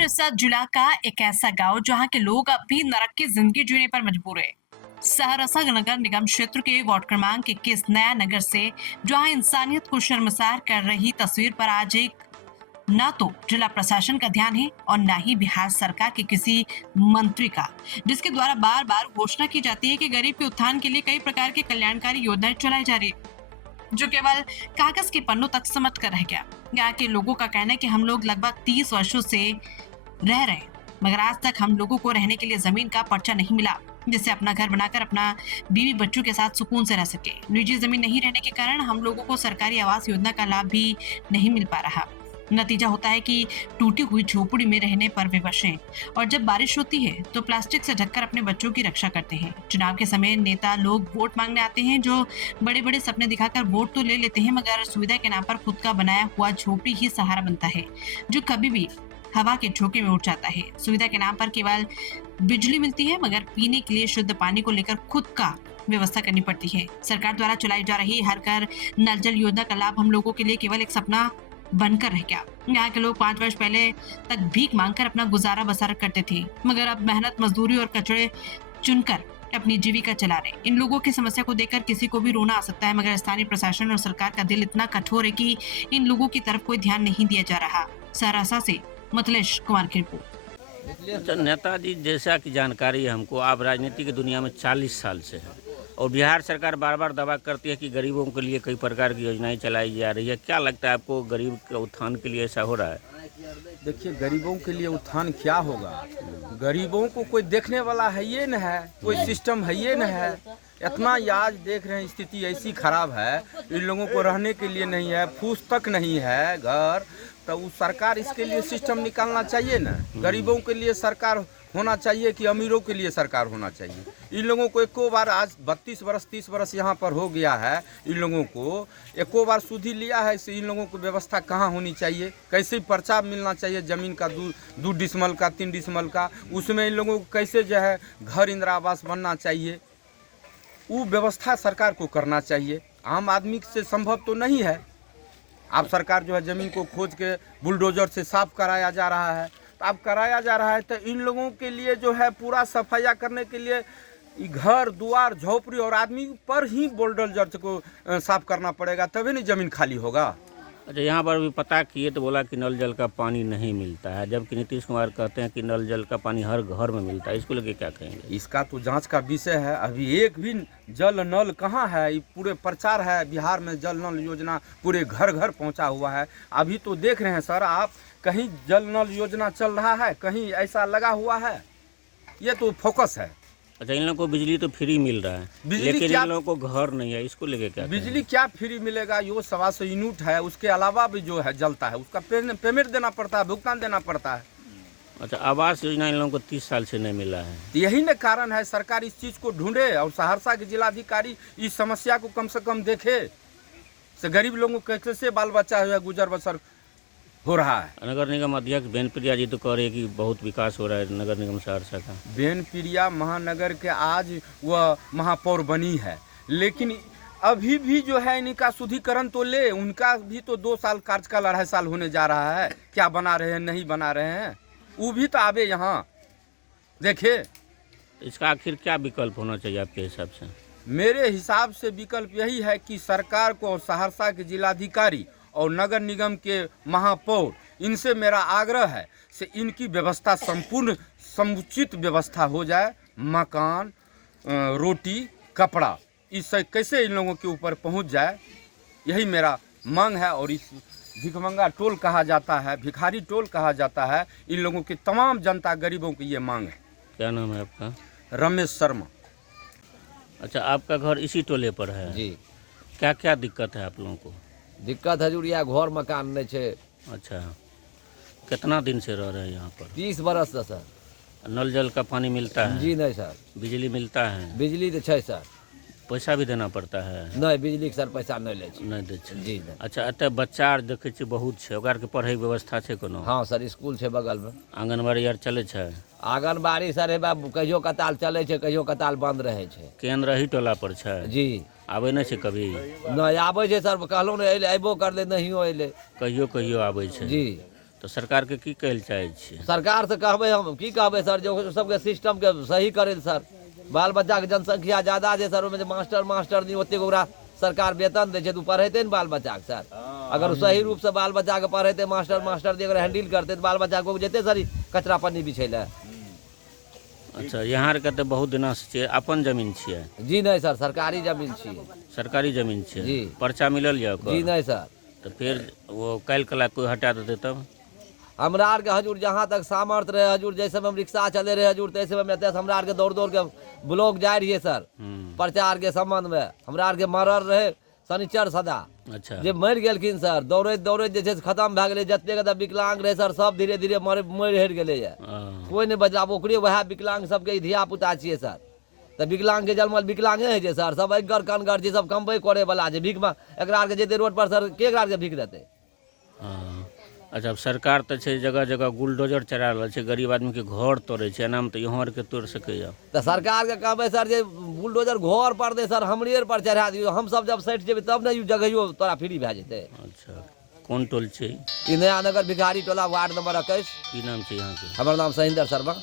रिसा जिला का एक ऐसा गांव जहां के लोग अब भी नरक की जिंदगी जीने पर मजबूर है। सहरसा नगर निगम क्षेत्र के वार्ड क्रमांक 21 नया नगर से जहां इंसानियत को शर्मसार कर रही तस्वीर पर आज एक न तो जिला प्रशासन का ध्यान है और न ही बिहार सरकार के किसी मंत्री का, जिसके द्वारा बार बार घोषणा की जाती है कि गरीब के उत्थान के लिए कई प्रकार की कल्याणकारी योजनाएं चलाई जा रही है, जो केवल कागज के पन्नों तक समझ कर रह गया। यहाँ के लोगों का कहना है कि हम लोग लगभग 30 वर्षों से रह रहे हैं, मगर आज तक हम लोगों को रहने के लिए जमीन का पर्चा नहीं मिला, जिससे अपना घर बनाकर अपना बीवी बच्चों के साथ सुकून से रह सके। निजी जमीन नहीं रहने के कारण हम लोगों को सरकारी आवास योजना का लाभ भी नहीं मिल पा रहा। नतीजा होता है कि टूटी हुई झोपड़ी में रहने पर विवश हैं और जब बारिश होती है तो प्लास्टिक से ढककर अपने बच्चों की रक्षा करते हैं। चुनाव के समय नेता लोग वोट मांगने आते हैं, जो बड़े बड़े सपने दिखाकर वोट तो ले लेते हैं, मगर सुविधा के नाम पर खुद का बनाया हुआ झोपड़ी ही सहारा बनता है, जो कभी भी हवा के झोंके में उड़ जाता है। सुविधा के नाम पर केवल बिजली मिलती है, मगर पीने के लिए शुद्ध पानी को लेकर खुद का व्यवस्था करनी पड़ती है। सरकार द्वारा चलाई जा रही हर घर नल जल योजना का लाभ हम लोगों के लिए केवल एक सपना बनकर रह गया। यहाँ के लोग 5 वर्ष पहले तक भीख मांगकर अपना गुजारा बसर करते थे, मगर अब मेहनत मजदूरी और कचड़े चुनकर अपनी जीविका चला रहे। इन लोगों की समस्या को देखकर किसी को भी रोना आ सकता है, मगर स्थानीय प्रशासन और सरकार का दिल इतना कठोर है कि इन लोगों की तरफ कोई ध्यान नहीं दिया जा रहा। सहरसा से मतलेश कुमार की रिपोर्ट। नेताजी जैसा की जानकारी है हमको, आप राजनीति की दुनिया में 40 साल से है और बिहार सरकार बार बार दावा करती है कि गरीबों के लिए कई प्रकार की योजनाएं चलाई जा रही है। क्या लगता है आपको, गरीब के उत्थान के लिए ऐसा हो रहा है? देखिए, गरीबों के लिए उत्थान क्या होगा? गरीबों को कोई देखने वाला है ये न है, कोई सिस्टम है ये न है। इतना आज देख रहे हैं, स्थिति ऐसी खराब है, इन लोगों को रहने के लिए नहीं है, फूस तक नहीं है घर, तो वो सरकार इसके लिए सिस्टम निकालना चाहिए ना। गरीबों के लिए सरकार होना चाहिए कि अमीरों के लिए सरकार होना चाहिए? इन लोगों को एको बार, आज 32 वर्ष 30 वर्ष यहाँ पर हो गया है, इन लोगों को एको बार सुधी लिया है। इससे इन लोगों को व्यवस्था कहाँ होनी चाहिए? कैसे पर्चा मिलना चाहिए ज़मीन का, 2 डिसमल का, 3 डिसमल का, उसमें इन लोगों को कैसे जो है घर इंदिरा आवास बनना चाहिए, वो व्यवस्था सरकार को करना चाहिए। आम आदमी से संभव तो नहीं है। आप सरकार जो है ज़मीन को खोज के बुलडोजर से साफ कराया जा रहा है, तो अब कराया जा रहा है तो इन लोगों के लिए जो है पूरा सफाया करने के लिए घर द्वार झोपड़ी और आदमी पर ही बुलडोजर को साफ करना पड़ेगा, तभी नहीं ज़मीन खाली होगा। अच्छा, यहाँ पर भी पता किए तो बोला कि नल जल का पानी नहीं मिलता है, जबकि नीतीश कुमार कहते हैं कि नल जल का पानी हर घर में मिलता है। इसको लेके क्या कहेंगे? इसका तो जांच का विषय है। अभी एक भी जल नल कहाँ है? ये पूरे प्रचार है बिहार में, जल नल योजना पूरे घर घर पहुँचा हुआ है। अभी तो देख रहे हैं सर आप, कहीं जल नल योजना चल रहा है, कहीं ऐसा लगा हुआ है। ये तो फोकस है। अच्छा, इन लोगों को बिजली तो फ्री मिल रहा है, लेकिन इन लोगों को घर नहीं है, इसको लेके क्या? बिजली क्या फ्री मिलेगा? यो 125 यूनिट है, उसके अलावा भी जो है जलता है, उसका पेमेंट देना पड़ता है, भुगतान देना पड़ता है। अच्छा, आवास योजना इन लोगों को 30 साल से नहीं मिला है। यही न कारण है, सरकार इस चीज़ को ढूंढे और सहरसा के जिलाधिकारी इस समस्या को कम से कम देखे, से गरीब लोगों को कैसे बाल बच्चा हुआ गुजर बसर हो रहा है। नगर निगम अध्यक्ष बेन प्रिया जी तो कह रहे हैं कि बहुत विकास हो रहा है नगर निगम सहरसा का। बेन प्रिया महानगर के आज वह महापौर बनी है, लेकिन अभी भी जो है इनका शुद्धिकरण तो ले, उनका भी तो 2 साल कार्यकाल 2.5 साल होने जा रहा है। क्या बना रहे हैं, नहीं बना रहे हैं, वो भी तो आवे यहाँ देखे। इसका आखिर क्या विकल्प होना चाहिए आपके हिसाब से? मेरे हिसाब से विकल्प यही है कि सरकार को और सहरसा के जिलाधिकारी और नगर निगम के महापौर, इनसे मेरा आग्रह है से इनकी व्यवस्था संपूर्ण समुचित व्यवस्था हो जाए। मकान, रोटी, कपड़ा, इससे कैसे इन लोगों के ऊपर पहुंच जाए, यही मेरा मांग है। और इस भिखमंगा टोल कहा जाता है, भिखारी टोल कहा जाता है, इन लोगों की तमाम जनता गरीबों की ये मांग है। क्या नाम है आपका? रमेश शर्मा। अच्छा, आपका घर इसी टोले पर है जी। क्या क्या दिक्कत है आप लोगों को? दिक्कत है जुड़िया, घर मकान नहीं है। अच्छा, कितना दिन से रह रहे हैं यहाँ पर? 30 बरस से सर। नल जल का पानी मिलता है? जी नहीं सर। बिजली मिलता है? बिजली तो है सर। पैसा भी देना पड़ता है? नहीं, बिजली के सर पैसा नहीं ले छै। नहीं दै छै? जी नहीं। अच्छा, एतऽ बच्चा आर देखै छी बहुत छै, ओकरा आरके पढ़ैके व्यवस्था छै कोनो? हाँ सर, स्कूल है बगल में। आंगनबाड़ी आर चलै छै? आंगनबाड़ी सर बाबू कहियो कताल चले छै, कहियो कताल बंद रहे छै। केंद्र ही टोला पर छै? जी। आबै नहि छै कभी? नहीं आबे छै सर, कहलहुँ ने अयबो कर ले, नहियो अयले। कहियो कहियो आबै छै? जी। तो सरकार के की कहल चाहे छियै? सरकार से कहबै हम की कहबै सर, जो सबके सिस्टम के सही करे सर। बाल बच्चा के जनसंख्या ज्यादा छै सर, ओहिमे जे मास्टर नहीं ओते ओकरा सरकार वेतन दै छै तो पढ़ेतै ने बाल बच्चा के सर। अगर सही रूप से बाल बच्चा के पढ़ेतै मास्टर जे अगर हैंडल करते तो बाल बच्चा को जेते सर कचरा पन्नी बिछै ले। अच्छा, यहाँ के तो बहुत दिना से छियै, अपन जमीन छियै? जी नहीं सर, सरकारी जमीन छी। सरकारी जमीन छियै? जी। पर्चा मिलल यऽ ओकर? जी नहीं सर। तो फिर वो काल्हि कला कोई हटा देते तब? हमरा आर के हजूर जहाँ तक सामर्थ्य रहे हजूर, जैसे हम रिक्शा चले रहे हजूर तैसे में एते हमरा आर के दौड़ के ब्लॉक जाए रहिए सर प्रचार के संबंध में। हमरा आर के मरल रहे शनिचर सदा। अच्छा। जे मर गेलखिन सर दौड़ैत जे छै से खत्म भए गेलै। जतेक तऽ विकलांग रहे सर सब धीरे धीरे मरि हटि गेलै है। कोई नहीं बचला। आब ओकरे वएह विकलांग सबके धिया पुता छियै सर। तऽ विकलांग के जन्मल विकलांगे है छै सर। सब अगर कनगर छै, सब कमबै करे वाला छै। भीख में एकरा आर के जेते रोड पर सर के एकरा आर के भीख देतै? अच्छा, सरकार तो छै जगह जगह बुलडोजर चला रहल छै, गरीब आदमी के घर तोड़े छै, एना में तो यहाँ के तोड़ सकैया। तो सरकार के कहबै सर जे बुलडोजर घर पर दे सर, हमरे पर चढ़ा दियो। हम सब जब सटि जेबै तब ने ई जगहियो तोरा फ्री भए जेतै। अच्छा, कौन टोल छै? ई नया नगर भिखारी टोला वार्ड नंबर 21। की नाम छै यहाँ के? हमर नाम सहिंदर शर्मा।